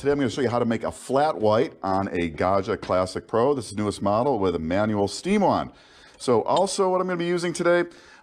Today I'm going to show you how to make a flat white on a Gaggia Classic Pro. This is the newest model with a manual steam wand. So also what I'm going to be using today,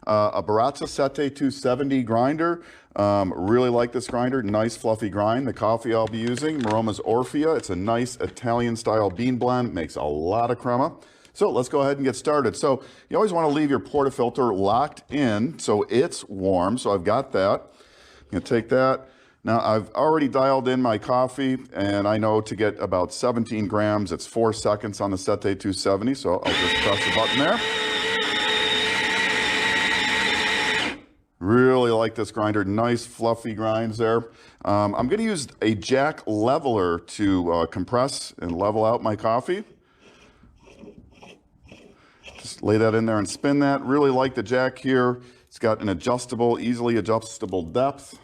a Baratza Sette 270 grinder. Really like this grinder, nice fluffy grind. The coffee I'll be using, Maroma's Orfea. It's a nice Italian style bean blend, makes a lot of crema. So let's go ahead and get started. So you always want to leave your portafilter locked in so it's warm. So I've got that. I'm going to take that. Now I've already dialed in my coffee and I know to get about 17 grams, it's 4 seconds on the Sette 270. So I'll just press the button there. Really like this grinder, nice fluffy grinds there. I'm going to use a jack leveler to compress and level out my coffee. Just lay that in there and spin that. Really like the jack here. It's got an adjustable, easily adjustable depth.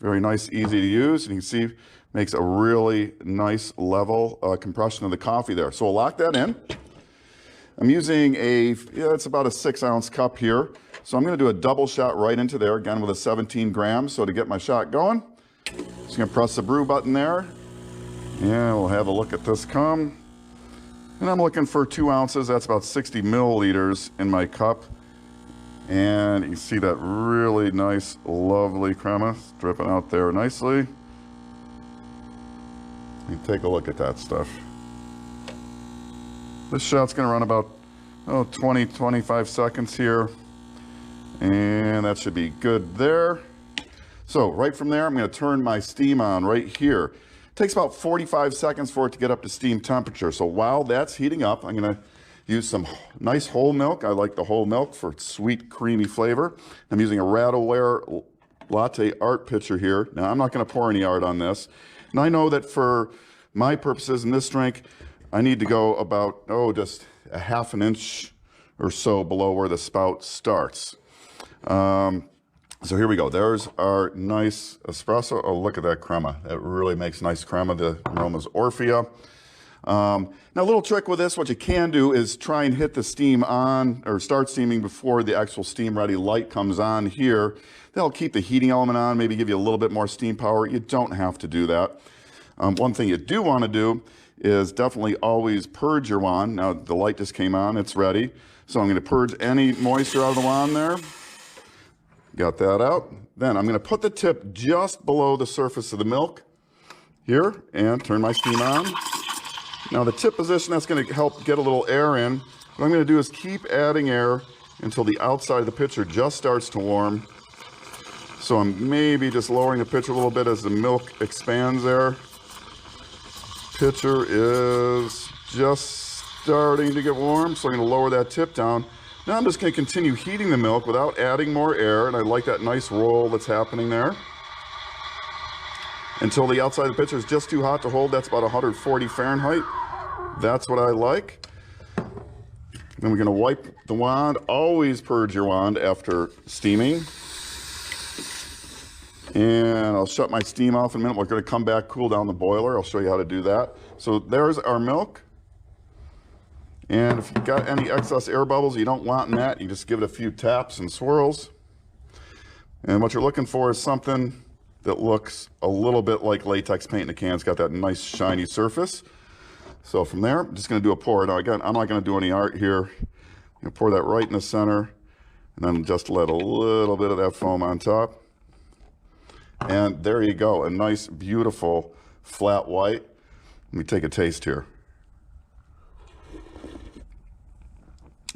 Very nice, easy to use. And you can see, makes a really nice level compression of the coffee there. So we'll lock that in. I'm using it's about a 6-ounce cup here. So I'm going to do a double shot right into there, again with a 17 grams. So to get my shot going, just going to press the brew button there. And we'll have a look at this come. And I'm looking for 2 ounces. That's about 60 milliliters in my cup. And you see that really nice, lovely crema dripping out there nicely. You take a look at that stuff. This shot's going to run about 20, 25 seconds here. And that should be good there. So right from there, I'm going to turn my steam on right here. It takes about 45 seconds for it to get up to steam temperature. So while that's heating up, I'm going to use some nice whole milk. I like the whole milk for sweet, creamy flavor. I'm using a Rattleware latte art pitcher here. Now, I'm not going to pour any art on this. And I know that for my purposes in this drink, I need to go about, just a ½ an inch or so below where the spout starts. So here we go. There's our nice espresso. Oh, look at that crema. That really makes nice crema, the Maroma's Orfea. Now, a little trick with this, what you can do is try and hit the steam on or start steaming before the actual steam ready light comes on here. That'll keep the heating element on, maybe give you a little bit more steam power. You don't have to do that. One thing you do want to do is definitely always purge your wand. Now, the light just came on, it's ready. So I'm going to purge any moisture out of the wand there. Got that out. Then I'm going to put the tip just below the surface of the milk here and turn my steam on. Now the tip position, that's going to help get a little air in. What I'm going to do is keep adding air until the outside of the pitcher just starts to warm. So I'm maybe just lowering the pitcher a little bit as the milk expands there. Pitcher is just starting to get warm, so I'm going to lower that tip down. Now I'm just going to continue heating the milk without adding more air, and I like that nice roll that's happening there. Until the outside of the pitcher is just too hot to hold. That's about 140 Fahrenheit. That's what I like. Then we're going to wipe the wand. Always purge your wand after steaming. And I'll shut my steam off in a minute. We're going to come back, cool down the boiler. I'll show you how to do that. So there's our milk. And if you've got any excess air bubbles you don't want in that, you just give it a few taps and swirls. And what you're looking for is something that looks a little bit like latex paint in a can. It's got that nice shiny surface. So from there, I'm just going to do a pour. Now again, I'm not going to do any art here. I'm going to pour that right in the center and then just let a little bit of that foam on top. And there you go, a nice, beautiful, flat white. Let me take a taste here.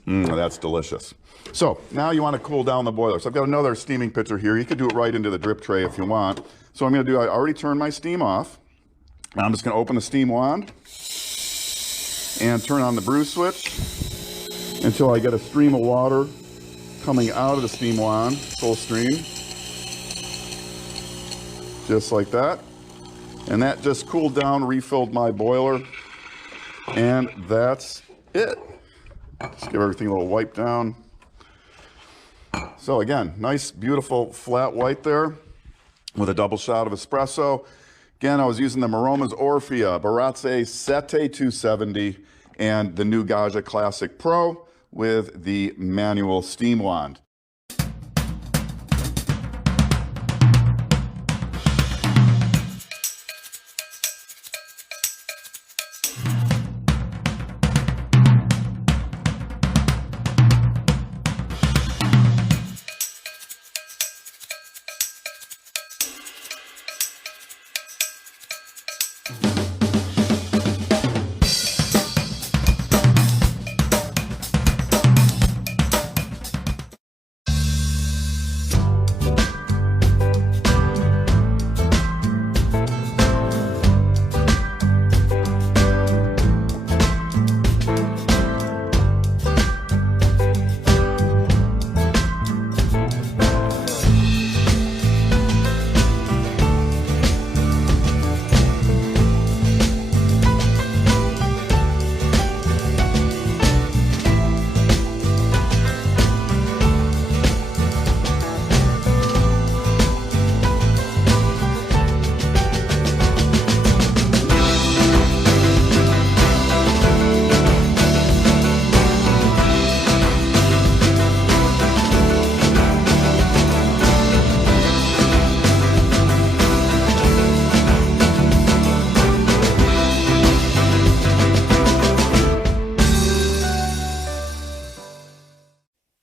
That's delicious. So now you want to cool down the boiler. So I've got another steaming pitcher here. You could do it right into the drip tray if you want. So I'm going to do, I already turned my steam off. Now I'm just going to open the steam wand and turn on the brew switch until I get a stream of water coming out of the steam wand, full stream. Just like that. And that just cooled down, refilled my boiler. And that's it. Just give everything a little wipe down. So again, nice, beautiful, flat white there with a double shot of espresso. Again, I was using the Maroma's Orfea, Baratza Sette 270, and the new Gaggia Classic Pro with the manual steam wand.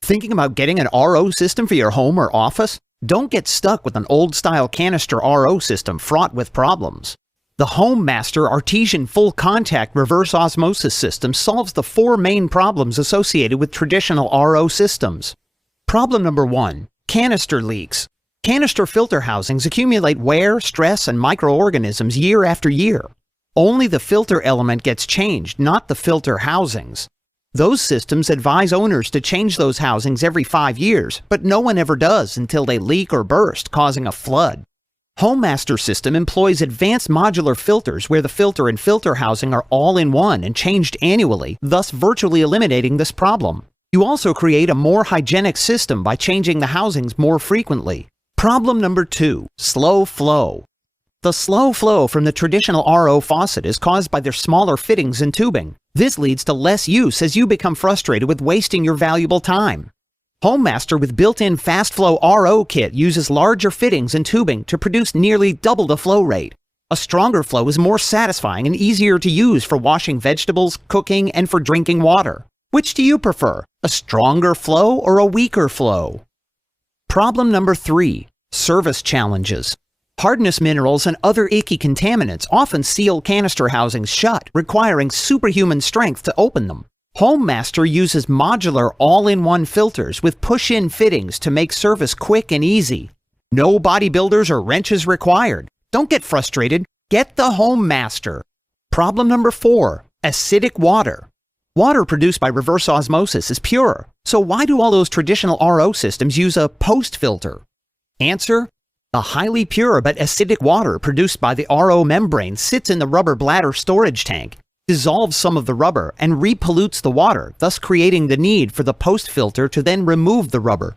Thinking about getting an RO system for your home or office? Don't get stuck with an old-style canister RO system fraught with problems. The HomeMaster Artesian Full Contact Reverse Osmosis System solves the 4 main problems associated with traditional RO systems. Problem number 1. Canister leaks. Canister filter housings accumulate wear, stress, and microorganisms year after year. Only the filter element gets changed, not the filter housings. Those systems advise owners to change those housings every 5 years, but no one ever does until they leak or burst, causing a flood. HomeMaster system employs advanced modular filters where the filter and filter housing are all in one and changed annually, thus virtually eliminating this problem. You also create a more hygienic system by changing the housings more frequently. Problem number 2, slow flow. The slow flow from the traditional RO faucet is caused by their smaller fittings and tubing. This leads to less use as you become frustrated with wasting your valuable time. HomeMaster with built-in Fast Flow RO kit uses larger fittings and tubing to produce nearly double the flow rate. A stronger flow is more satisfying and easier to use for washing vegetables, cooking, and for drinking water. Which do you prefer, a stronger flow or a weaker flow? Problem number 3, service challenges. Hardness minerals and other icky contaminants often seal canister housings shut, requiring superhuman strength to open them. HomeMaster uses modular all-in-one filters with push-in fittings to make service quick and easy. No bodybuilders or wrenches required. Don't get frustrated. Get the HomeMaster. Problem number 4, acidic water. Water produced by reverse osmosis is pure, so why do all those traditional RO systems use a post filter? Answer: the highly pure but acidic water produced by the RO membrane sits in the rubber bladder storage tank, dissolves some of the rubber, and repollutes the water, thus creating the need for the post filter to then remove the rubber.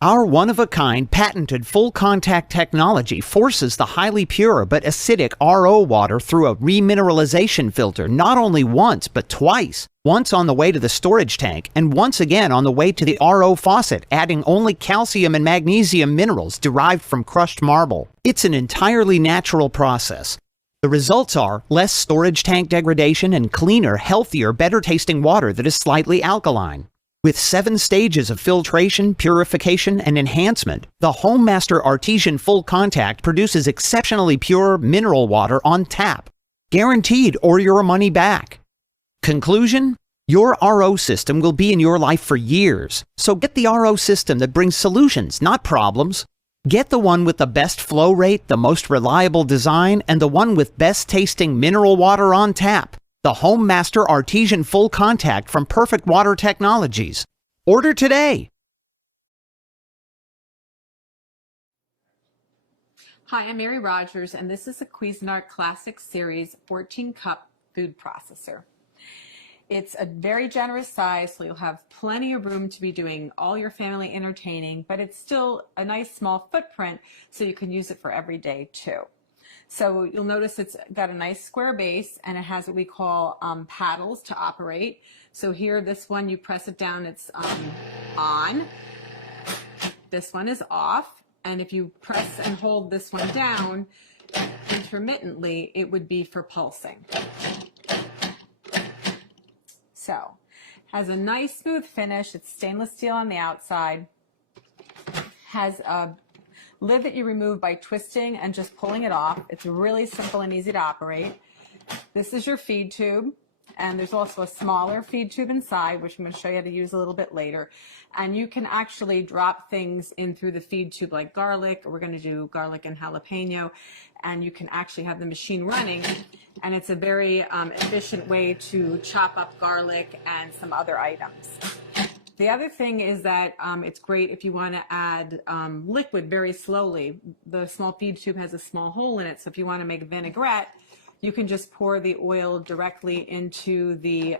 Our one-of-a-kind patented full-contact technology forces the highly pure but acidic RO water through a remineralization filter not only once but twice. Once on the way to the storage tank and once again on the way to the RO faucet, adding only calcium and magnesium minerals derived from crushed marble. It's an entirely natural process. The results are less storage tank degradation and cleaner, healthier, better-tasting water that is slightly alkaline. With 7 stages of filtration, purification, and enhancement, the HomeMaster Artesian Full Contact produces exceptionally pure mineral water on tap. Guaranteed or your money back. Conclusion? Your RO system will be in your life for years, so get the RO system that brings solutions, not problems. Get the one with the best flow rate, the most reliable design, and the one with best tasting mineral water on tap. The HomeMaster Artesian Full Contact from Perfect Water Technologies. Order today. Hi, I'm Mary Rogers, and this is a Cuisinart Classic Series 14-cup food processor. It's a very generous size, so you'll have plenty of room to be doing all your family entertaining, but it's still a nice small footprint, so you can use it for every day too. So you'll notice it's got a nice square base, and it has what we call paddles to operate. So here, this one, you press it down, it's on. This one is off. And if you press and hold this one down intermittently, it would be for pulsing. So, has a nice smooth finish. It's stainless steel on the outside. Has a lid that you remove by twisting and just pulling it off. It's really simple and easy to operate. This is your feed tube, and there's also a smaller feed tube inside, which I'm going to show you how to use a little bit later. And you can actually drop things in through the feed tube like garlic. We're going to do garlic and jalapeno, and you can actually have the machine running, and it's a very efficient way to chop up garlic and some other items. The other thing is that it's great if you want to add liquid very slowly. The small feed tube has a small hole in it, so if you want to make vinaigrette, you can just pour the oil directly into the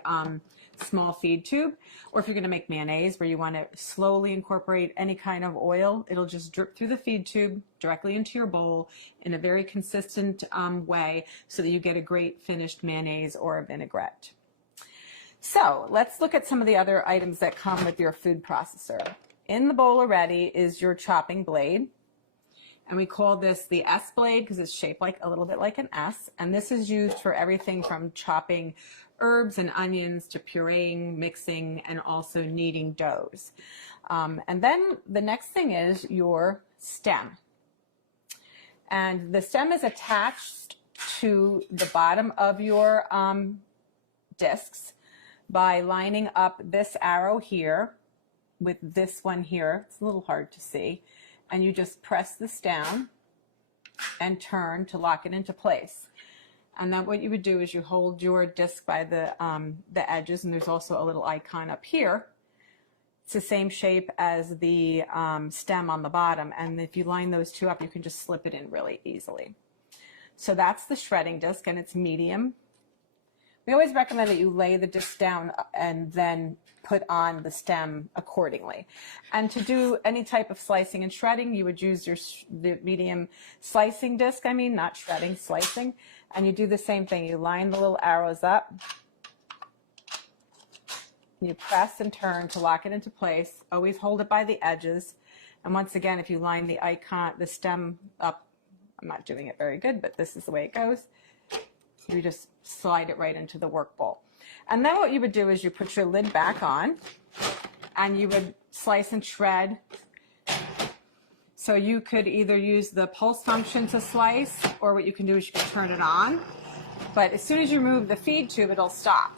small feed tube. Or if you're going to make mayonnaise where you want to slowly incorporate any kind of oil, it'll just drip through the feed tube directly into your bowl in a very consistent way so that you get a great finished mayonnaise or a vinaigrette. So let's look at some of the other items that come with your food processor. In the bowl already is your chopping blade. And we call this the S blade because it's shaped like a little bit like an S. And this is used for everything from chopping herbs and onions to pureeing, mixing, and also kneading doughs. And then the next thing is your stem. And the stem is attached to the bottom of your discs by lining up this arrow here with this one here. It's a little hard to see. And you just press this down and turn to lock it into place. And then what you would do is you hold your disc by the edges, and there's also a little icon up here. It's the same shape as the stem on the bottom, and if you line those two up, you can just slip it in really easily. So that's the shredding disc, and it's medium. We always recommend that you lay the disc down and then put on the stem accordingly. And to do any type of slicing and shredding, you would use the medium slicing disc, not shredding, slicing. And you do the same thing. You line the little arrows up. You press and turn to lock it into place. Always hold it by the edges. And once again, if you line the stem up, I'm not doing it very good, but this is the way it goes. You just slide it right into the work bowl. And then what you would do is you put your lid back on and you would slice and shred. So you could either use the pulse function to slice, or what you can do is you can turn it on. But as soon as you remove the feed tube, it'll stop.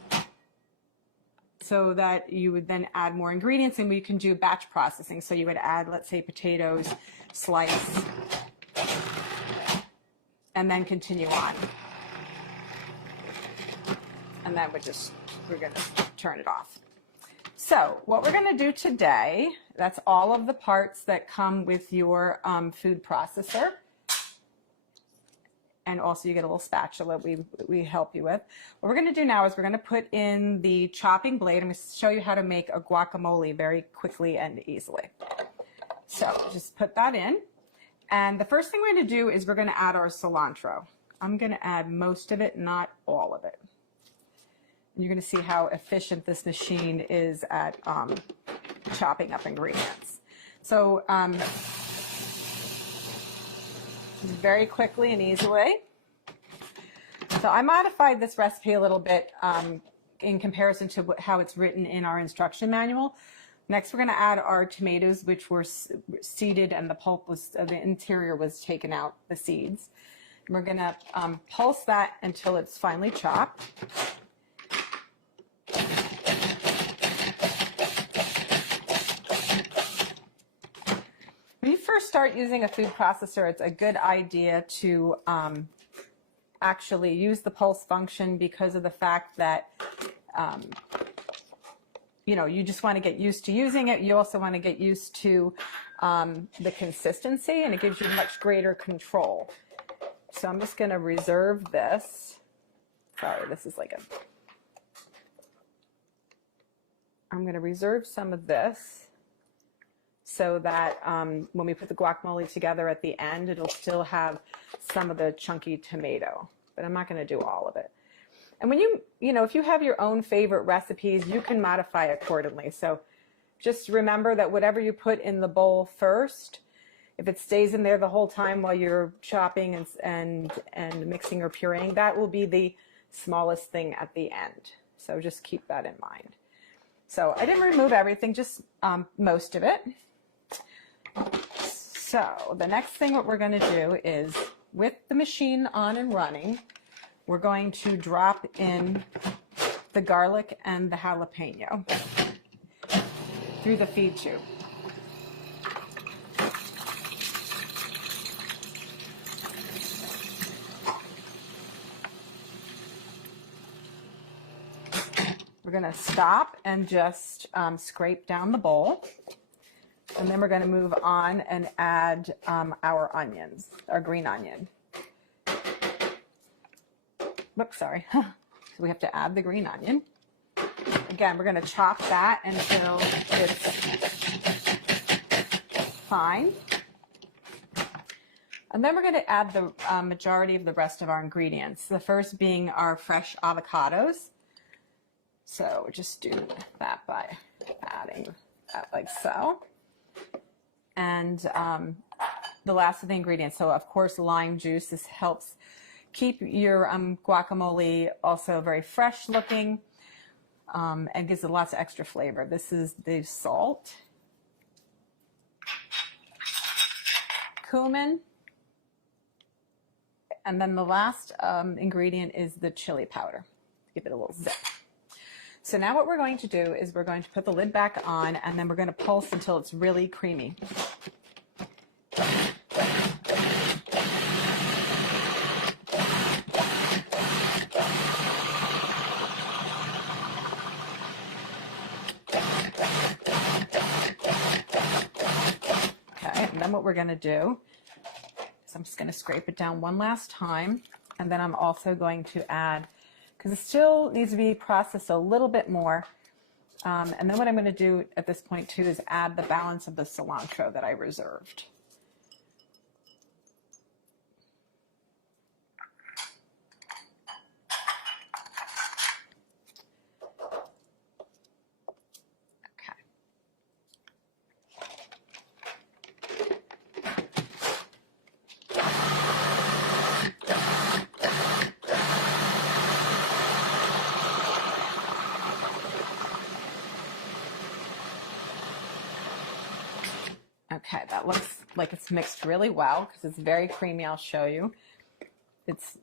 So that you would then add more ingredients, and we can do batch processing. So you would add, let's say, potatoes, slice, and then continue on. And then we're going to turn it off. So what we're going to do today, that's all of the parts that come with your food processor. And also you get a little spatula we help you with. What we're going to do now is we're going to put in the chopping blade. I'm going to show you how to make a guacamole very quickly and easily. So just put that in. And the first thing we're going to do is we're going to add our cilantro. I'm going to add most of it, not all of it. And you're going to see how efficient this machine is at chopping up ingredients. So very quickly and easily. So I modified this recipe a little bit in comparison to how it's written in our instruction manual. Next, we're going to add our tomatoes, which were seeded, and the pulp the interior was taken out, the seeds. And we're going to pulse that until it's finely chopped. When you first start using a food processor, it's a good idea to actually use the pulse function, because of the fact that you just want to get used to using it. You also want to get used to the consistency, and it gives you much greater control. So I'm just going to reserve this. Sorry, this is I'm going to reserve some of this so that when we put the guacamole together at the end, it'll still have some of the chunky tomato, but I'm not going to do all of it. And when if you have your own favorite recipes, you can modify accordingly. So just remember that whatever you put in the bowl first, if it stays in there the whole time while you're chopping and mixing or pureeing, that will be the smallest thing at the end. So just keep that in mind. So I didn't remove everything, just most of it. So the next thing what we're going to do is, with the machine on and running, we're going to drop in the garlic and the jalapeno through the feed tube. We're going to stop and just scrape down the bowl. And then we're going to move on and add our onions, our green onion. Whoops, sorry. So we have to add the green onion. Again, we're going to chop that until it's fine. And then we're going to add the majority of the rest of our ingredients. The first being our fresh avocados. So just do that by adding that like so. And the last of the ingredients. So of course, lime juice. This helps Keep your guacamole also very fresh looking and gives it lots of extra flavor. This is the salt, cumin, and then the last ingredient is the chili powder. Give it a little zip. So now what we're going to do is we're going to put the lid back on, and then we're going to pulse until it's really creamy. And then what we're going to do is I'm just going to scrape it down one last time, and then I'm also going to add, because it still needs to be processed a little bit more, and then what I'm going to do at this point too is add the balance of the cilantro that I reserved. Okay, that looks like it's mixed really well because it's very creamy. I'll show you. It's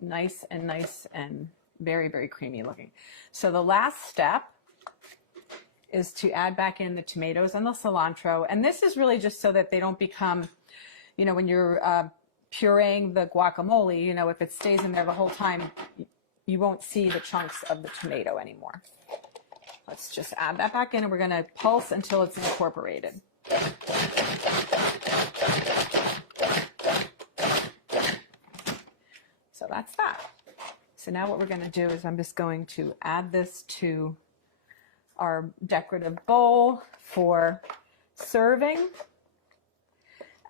nice and very, very creamy looking. So the last step is to add back in the tomatoes and the cilantro. And this is really just so that they don't become, you know, when you're pureeing the guacamole, you know, if it stays in there the whole time, you won't see the chunks of the tomato anymore. Let's just add that back in, and we're going to pulse until it's incorporated. So that's that. So now what we're going to do is I'm just going to add this to our decorative bowl for serving.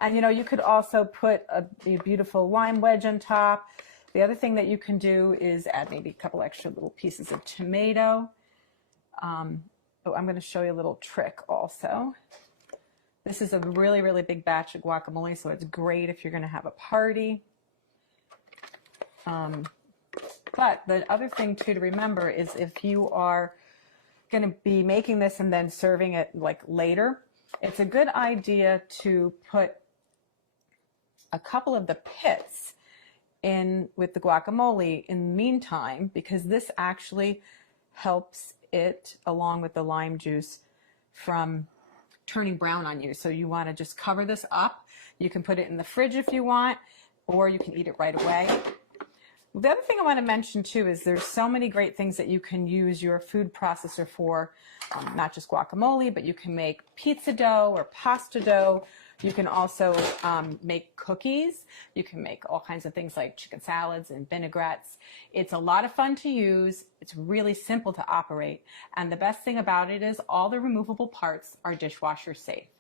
And you know, you could also put a beautiful lime wedge on top. The other thing that you can do is add maybe a couple extra little pieces of tomato. Oh, I'm going to show you a little trick also. This is a really, really big batch of guacamole, so it's great if you're going to have a party. But the other thing too to remember is if you are going to be making this and then serving it like later, it's a good idea to put a couple of the pits in with the guacamole in the meantime, because this actually helps it, along with the lime juice, from turning brown on you. So you want to just cover this up. You can put it in the fridge if you want, or you can eat it right away. The other thing I want to mention too is there's so many great things that you can use your food processor for, not just guacamole, but you can make pizza dough or pasta dough. You can also make cookies. You can make all kinds of things like chicken salads and vinaigrettes. It's a lot of fun to use. It's really simple to operate. And the best thing about it is all the removable parts are dishwasher safe.